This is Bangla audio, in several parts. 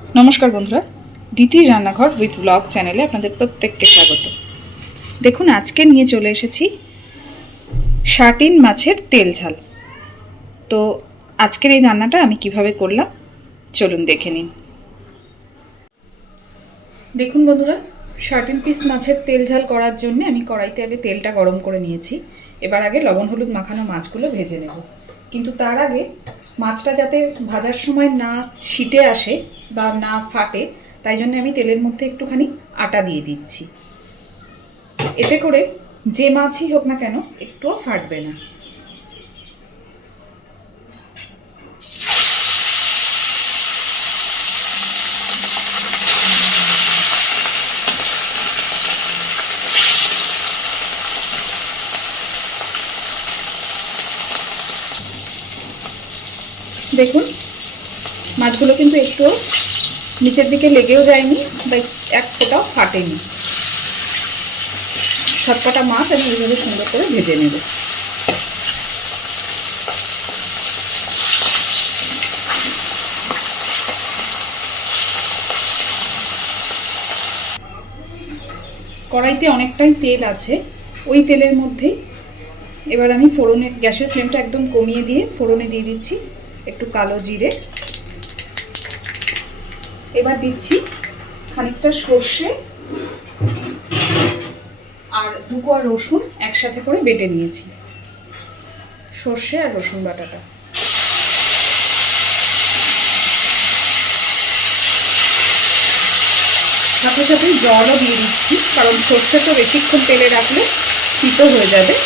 নমস্কার বন্ধুরা, দিদির রান্নাঘর উইথ ব্লগ চ্যানেলে আপনাদের প্রত্যেককে স্বাগত। দেখুন, আজকে নিয়ে চলে এসেছি শার্টিন মাছের তেল ঝাল। তো আজকের এই রান্নাটা আমি কিভাবে করলাম চলুন দেখে নিন। দেখুন বন্ধুরা, শার্টিন পিস মাছের তেল ঝাল করার জন্য আমি কড়াইতে আগে তেলটা গরম করে নিয়েছি। এবার আগে লবণ হলুদ মাখানো মাছগুলো ভেজে নেব, কিন্তু তার আগে মাছটা যাতে ভাজার সময় না ছিটে আসে বা না ফাটে, তাই জন্য আমি তেলের মধ্যে একটুখানি আটা দিয়ে দিচ্ছি। এতে করে যে মাছই হোক না কেন একটুও ফাটবে না। দেখুন, মাছগুলো কিন্তু একটুও নিচের দিকে লেগেও যায়নি বা এক ফোঁটাও ফাটেনি। সবকটা মাছ আমি এইভাবে সুন্দর করে ভেজে নেব। কড়াইতে অনেকটাই তেল আছে, ওই তেলের মধ্যেই এবার আমি ফোড়নে, গ্যাসের ফ্লেমটা একদম কমিয়ে দিয়ে ফোড়নে দিয়ে দিচ্ছি একটু কালো জিরে। এবার দিচ্ছি খানিকটা সর্ষে আর 2 কোয়া রসুন একসাথে করে বেটে নিয়েছি। সর্ষে আর রসুন বাটাটা সাথে সাথে জলও দিয়ে দিচ্ছি, কারণ সর্ষে তো বেশিক্ষণ তেলে রাখলে তিতো হয়ে যাবে।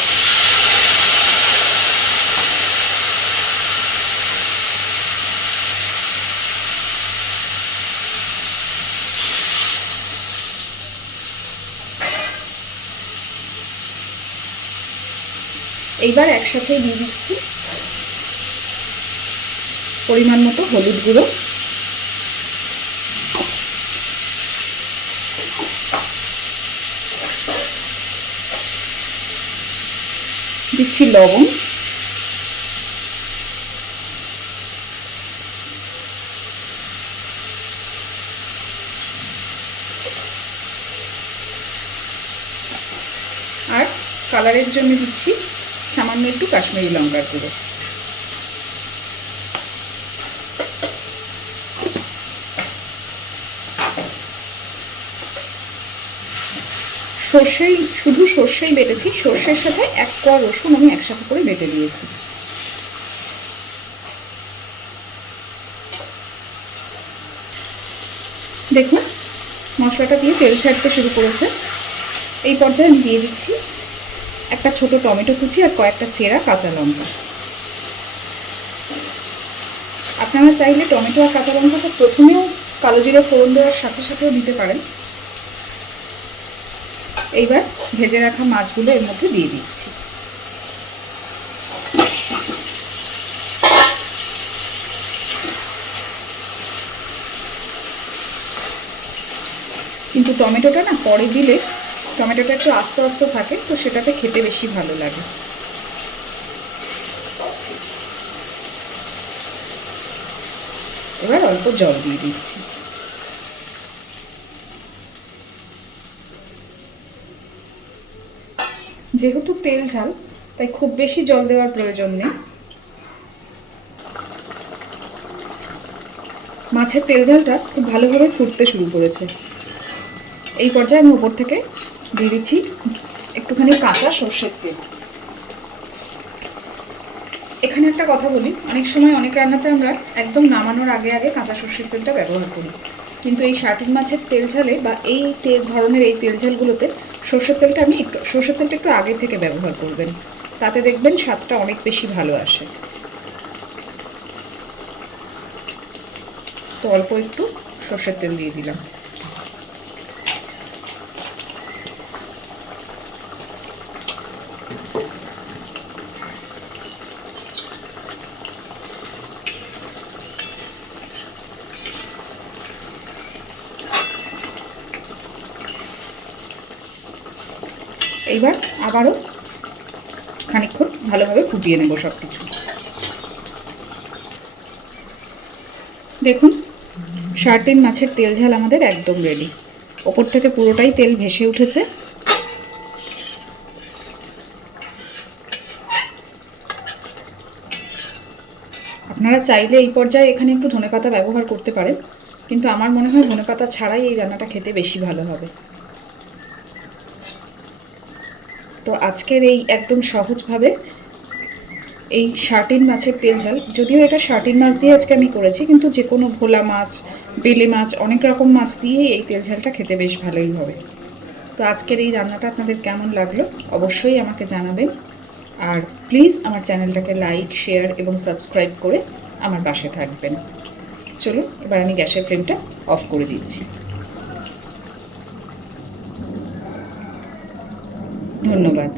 এইবার একসাথে দিয়ে দিচ্ছি পরিমাণ মতো হলুদ গুঁড়ো, দিচ্ছি লবণ, আর কালারের জন্য দিচ্ছি সামান্য একটু কাশ্মীরি লঙ্কার গুঁড়ো। শুধু সর্ষেই বেটেছি, সর্ষের সাথে 1 কোয়া রসুন আমি একসাথে করে বেটে দিয়েছি। দেখুন, মশলাটা দিয়ে তেল ছাড়তে শুরু করেছে। এই পর্যায়ে আমি দিয়ে দিচ্ছি একটা ছোট টমেটো কুচি আর কয়েকটা চেরা কাঁচা লঙ্কা। আপনারা চাইলে টমেটো আর কাঁচা লঙ্কাটা প্রথমেও কালো জিরা ফোড়ন দেওয়ার সাথে সাথেও দিতে পারেন। এইবার ভেজে রাখা মাছগুলো এর মধ্যে দিয়ে দিচ্ছি। কিন্তু টমেটোটা না পরে দিলে টমেটোটা একটু আস্ত আস্ত থাকে, তো সেটাতে খেতে বেশি ভালো লাগে। এবার অল্প জল দিয়ে দিচ্ছি। যেহেতু তেল ঝাল, তাই খুব বেশি জল দেওয়ার প্রয়োজন নেই। মাছের তেল ঝালটা খুব ভালোভাবে ফুটতে শুরু করেছে। এই পর্যায়ে আমি উপর থেকে দিয়ে দিচ্ছি একটুখানি কাঁচা সর্ষের তেল। এখানে একটা কথা বলি, অনেক সময় অনেক রান্নাতে আমরা একদম নামানোর আগে আগে কাঁচা সর্ষের তেলটা ব্যবহার করি, কিন্তু এই শার্টিন মাছের তেল ঝালে বা এই ধরনের এই তেল ঝালগুলোতে সর্ষের তেলটা একটু আগে থেকে ব্যবহার করবেন, তাতে দেখবেন স্বাদটা অনেক বেশি ভালো আসে। তো অল্প একটু সর্ষের তেল দিয়ে দিলাম। এইবার আবারও খানিকক্ষণ ভালোভাবে ফুটিয়ে নেব সব কিছু। দেখুন, শার্টিন মাছের তেল ঝাল আমাদের একদম রেডি। ওপর থেকে পুরোটাই তেল ভেসে উঠেছে। আপনারা চাইলে এই পর্যায়ে এখানে একটু ধনেপাতা ব্যবহার করতে পারেন, কিন্তু আমার মনে হয় ধনেপাতা ছাড়াই এই রান্নাটা খেতে বেশি ভালো হবে। তো আজকের এই একদম সহজভাবে এই শার্টিন মাছের তেল ঝাল, যদিও এটা শার্টিন মাছ দিয়ে আজকে আমি করেছি, কিন্তু যে কোনো ভোলা মাছ, বেলে মাছ, অনেক রকম মাছ দিয়েই এই তেল ঝালটা খেতে বেশ ভালোই হবে। তো আজকের এই রান্নাটা আপনাদের কেমন লাগলো অবশ্যই আমাকে জানাবেন। আর প্লিজ আমার চ্যানেলটাকে লাইক, শেয়ার এবং সাবস্ক্রাইব করে আমার পাশে থাকবেন। চলুন এবার আমি গ্যাসের ফ্লেমটা অফ করে দিচ্ছি। ধন্যবাদ।